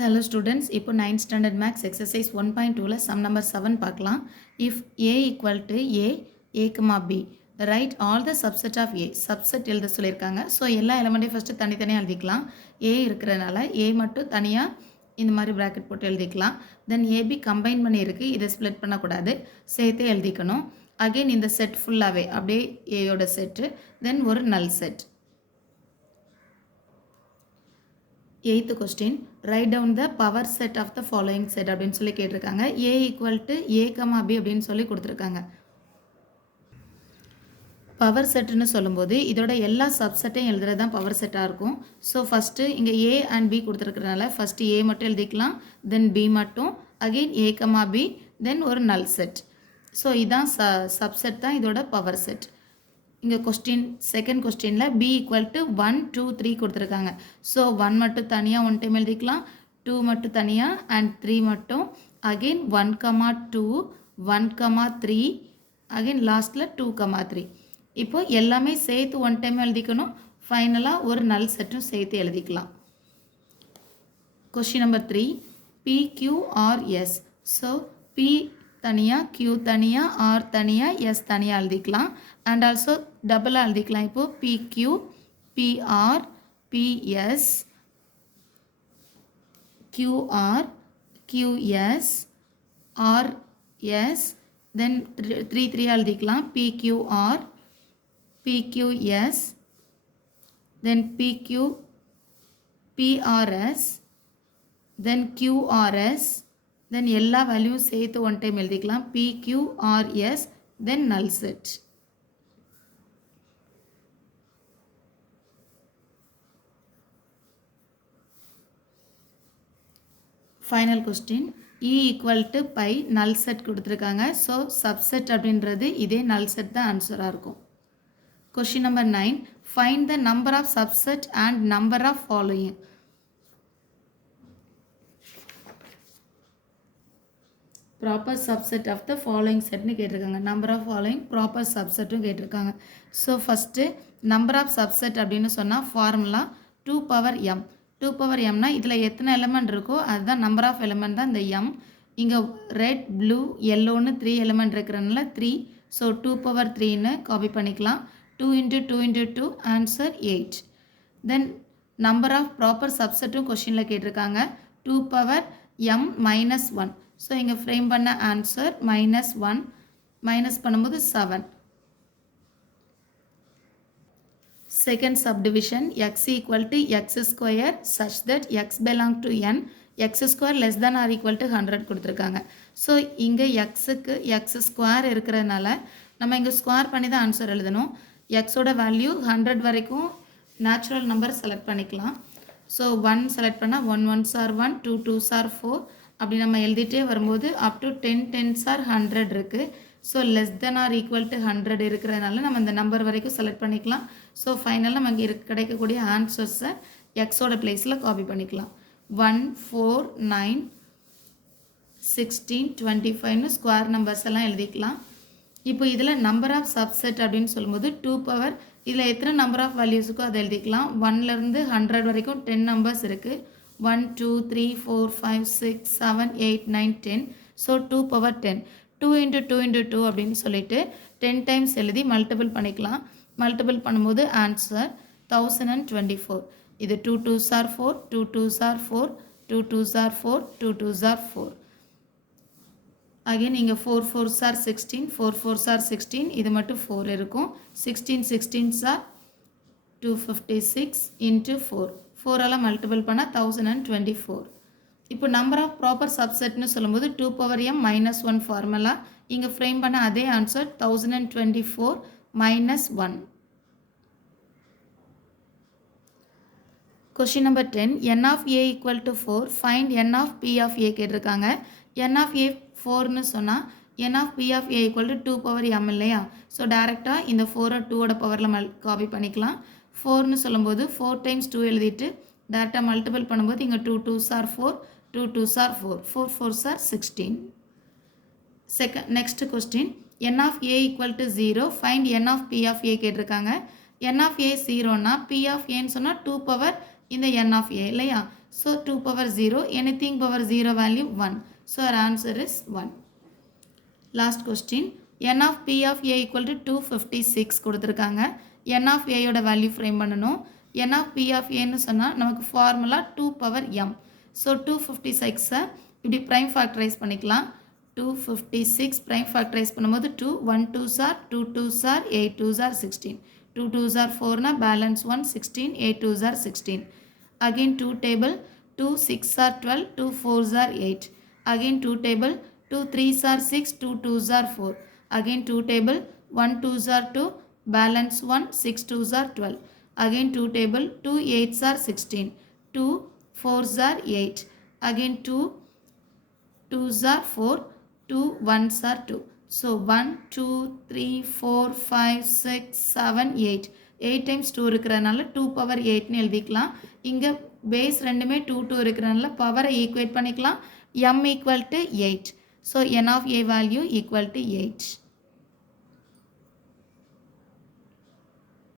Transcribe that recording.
Hello students, இப்போ 9th standard maths exercise 1.2ல sum number 7 பார்க்கலாம். If a equal to a comma b, write all the subset of a. subset எழுத சொல்லியிருக்காங்க. So எல்லா எலமெண்ட்டையும் first தனித்தனியாக எழுதிக்கலாம். a இருக்கிறனால a மட்டும் தனியாக இந்த மாதிரி ப்ராக்கெட் போட்டு எழுதிக்கலாம். தென் ஏபி கம்பைன் பண்ணியிருக்கு, இதை ஸ்ப்ளிட் பண்ணக்கூடாது, சேர்த்தே எழுதிக்கணும். அகெயின் இந்த செட் ஃபுல்லாகவே அப்படியே ஏயோட செட்டு, தென் ஒரு null set. 8th question, write down the power set of the following set அப்படின்னு சொல்லி கேட்டிருக்காங்க. a equal to a, b அப்படின்னு சொல்லி கொடுத்துருக்காங்க. பவர் செட்டுன்னு சொல்லும்போது இதோட எல்லா சப்செட்டையும் எழுதுறது தான் பவர் செட்டாக இருக்கும். ஸோ ஃபஸ்ட்டு இங்கே a அண்ட் b கொடுத்துருக்கிறதுனால ஃபஸ்ட்டு a மட்டும் எழுதிக்கலாம், தென் b மட்டும், அகெயின் a, b, தென் ஒரு நல் செட். ஸோ இதான் சப்செட் தான் இதோட பவர் செட். இங்கே செகண்ட் கொஸ்டினில் b ஈக்குவல் டு 1, 2, 3 கொடுத்துருக்காங்க. ஸோ 1 மட்டும் தனியாக ஒன் டைம் எழுதிக்கலாம், 2 மட்டும் தனியாக அண்ட் 3 மட்டும், அகெயின் 1, 2, 1, 3, அகெயின் லாஸ்ட்டில் 2, 3. இப்போ எல்லாமே சேர்த்து ஒன் டைம் எழுதிக்கணும், ஃபைனலாக ஒரு நல் செட்டும் சேர்த்து எழுதிக்கலாம். Question number 3, PQRS. So P தனியாக, Q தனியாக, R தனியாக, S தனியாக எழுதிக்கலாம். அண்ட் ஆல்சோ டபுளாக எழுதிக்கலாம். இப்போது PQ, PR, PS, QR, QS, RS, தென் 3 எழுதிக்கலாம். PQR, PQS, தென் PQ, PRS, தென் QRS, தென் எல்லா வேல்யூவும் சேர்த்து ஒன் டைம் எழுதிக்கலாம். PQRS, then null set. Final question, E equal to pi null set கொடுத்துருக்காங்க. ஸோ சப்செட் அப்படின்றது இதே நல் செட் தான் ஆன்சராக இருக்கும். Question number 9, find the number of subset and number of following. Proper subset of the following செட்னு கேட்டிருக்காங்க. Number of following proper சப்செட்டும் கேட்டிருக்காங்க. So first number of subset அப்படின்னு சொன்னால் ஃபார்முலா 2 பவர் m. 2 பவர் mனா இதில் எத்தனை எலிமெண்ட் இருக்கோ அதுதான் நம்பர் ஆஃப் எலிமெண்ட் தான் இந்த m. இங்கே ரெட், ப்ளூ, எல்லோன்னு 3 எலிமெண்ட் இருக்கிறனால 3. ஸோ 2 பவர் 3ன்னு காப்பி பண்ணிக்கலாம். 2 × 2 × 2 answer 8. Then number of proper சப்செட்டும் கொஷினில் கேட்டிருக்காங்க. 2 பவர் m மைனஸ் 1. ஸோ இங்கே ஃப்ரேம் பண்ண ஆன்சர் -1, மைனஸ் பண்ணும்போது 7. Second subdivision, x equal to x square such that x belong to n, x square less than or equal to 100 கொடுத்துருக்காங்க. So இங்கே எக்ஸுக்கு X square இருக்கிறதுனால நம்ம இங்கே ஸ்கொயர் பண்ணி தான் ஆன்சர் எழுதணும். எக்ஸோட வேல்யூ 100 வரைக்கும் நேச்சுரல் நம்பர் செலக்ட் பண்ணிக்கலாம். ஸோ 1 செலக்ட் பண்ணால் 1 1s are 1, 2 2s are 4, அப்படி நம்ம எழுதிட்டே வரும்போது அப் டு 10 10s are 100 இருக்குது. So less than or equal to 100 இருக்கிறதுனால நம்ம இந்த நம்பர் வரைக்கும் செலக்ட் பண்ணிக்கலாம். ஸோ ஃபைனலாக நமக்கு கிடைக்கக்கூடிய ஆன்சர்ஸை எக்ஸோட பிளேஸில் காப்பி பண்ணிக்கலாம். 1, 4, 9, 16, 25ன்னு ஸ்கொயர் நம்பர்ஸ் எல்லாம் எழுதிக்கலாம். இப்போ இதில் நம்பர் ஆஃப் சப்செட் அப்படின்னு சொல்லும்போது 2 பவர், இதில் எத்தனை நம்பர் ஆஃப் வேல்யூஸுக்கோ அதை எழுதிக்கலாம். 1லேருந்து 100 வரைக்கும் 10 நம்பர்ஸ் இருக்குது. 1, 2, 3, 4, 5, 6, 7, 8, 9, 10. So 2 power 10. 2 × 2 × 2 அப்படின்னு சொல்லிட்டு 10 டைம்ஸ் எழுதி மல்டிபிள் பண்ணிக்கலாம். மல்டிபிள் பண்ணும்போது ஆன்சர் 1024. இது 2 2s are 4, 2 2s are 4, 2 2s are 4, 2 2s are 4. Again இங்கே 4 4s are 16, 4 4s are 16, இது மட்டும் 4 இருக்கும். 16 16s are 256 × 4. 4ஆல் மல்டிபிள் பண்ணால் 1024. இப்போ நம்பர் ஆஃப் ப்ராப்பர் சப்செட்னு சொல்லும்போது 2 பவர் m மைனஸ் 1 ஃபார்முலா, இங்கே ஃப்ரேம் பண்ண அதே answer 1024 minus 1. Question number 10, n of a equal to 4, find n of p of a கேட்டிருக்காங்க. n ஆஃப் a 4ன்னு சொன்னால் n of p of a equal to 2 power m இல்லையா? So டேரெக்டாக இந்த 4 2ஓட பவரில் காப்பி பண்ணிக்கலாம். 4ன்னு சொல்லும்போது 4 டைம்ஸ் 2 எழுதிட்டு டேரெக்டாக மல்டிபிள் பண்ணும்போது இங்கே 2 2s are 4, 2 2s are 4, 4 4s are 16. Next question, n of a equal to 0, find n of p of a கேட்டிருக்காங்க. n ஆஃப் a 0னா p ஆஃப் aன்னு சொன்னால் 2 பவர் இந்த n ஆஃப் a இல்லையா? So 2 power 0, anything power 0 value 1. So our answer is 1. Last question, n of p of a equal to 256 கொடுத்திருக்காங்க. n of a யோட value frame பண்ணணும். n of p of a ன்னு சொன்னா நமக்கு formula 2 power m. So 256 இப்படி prime factorise பண்ணிக்கலாம். 256 prime factorise பண்ணும்போது 2 1 2s are 2 2s are 8 2s are 16. 2 2s are 4 na balance 1 16 8 2s are 16. Again 2 table 2 6 are 12 2 4s are 8. Again 2 table 2 3s are 6 2 2s are 4. Again 2 table 1 2s are 2 balance 1 6 2s are 12. Again 2 table 2 8s are 16 2 4s are 8. Again 2 2s are 4 2 1s are 2. So 1 2 3 4 5 6 7 8 8 times 2 இருக்கிறனால 2 power 8 ன்னு எழுதிக்கலாம். இங்க base ரெண்டுமே 2 2 இருக்கிறனால பவரை equate பண்ணிக்கலாம். m equal to 8. So n of a value equal to 8.